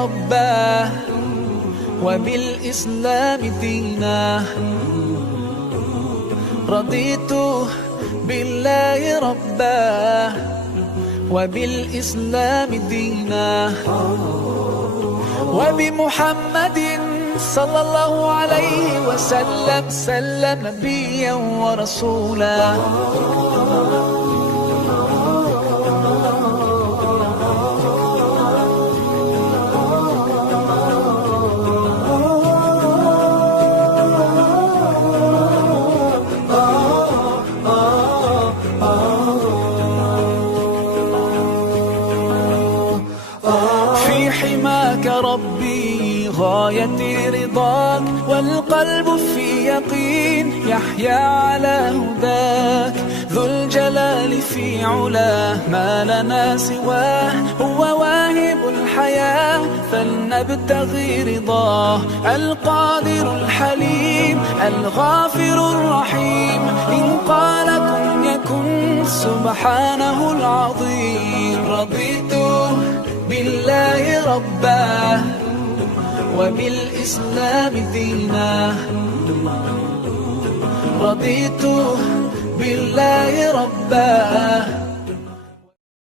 ربا وبالإسلام دينا. رضيت بالله ربا وبالإسلام دينا، وبمحمد صلى الله عليه وسلم نبيا ورسولا. في حماك ربي غايتي رضاك، والقلب في يقين يحيا على هداك. ذو الجلال في علاه ما لنا سواه، هو واهب الحياة فلنبتغي رضاه. القادر الحليم الغافر الرحيم، إن قال كن يكن سبحانه العظيم. رضيت بالله ربا وبالإسلام دينا. رضيت بالله ربا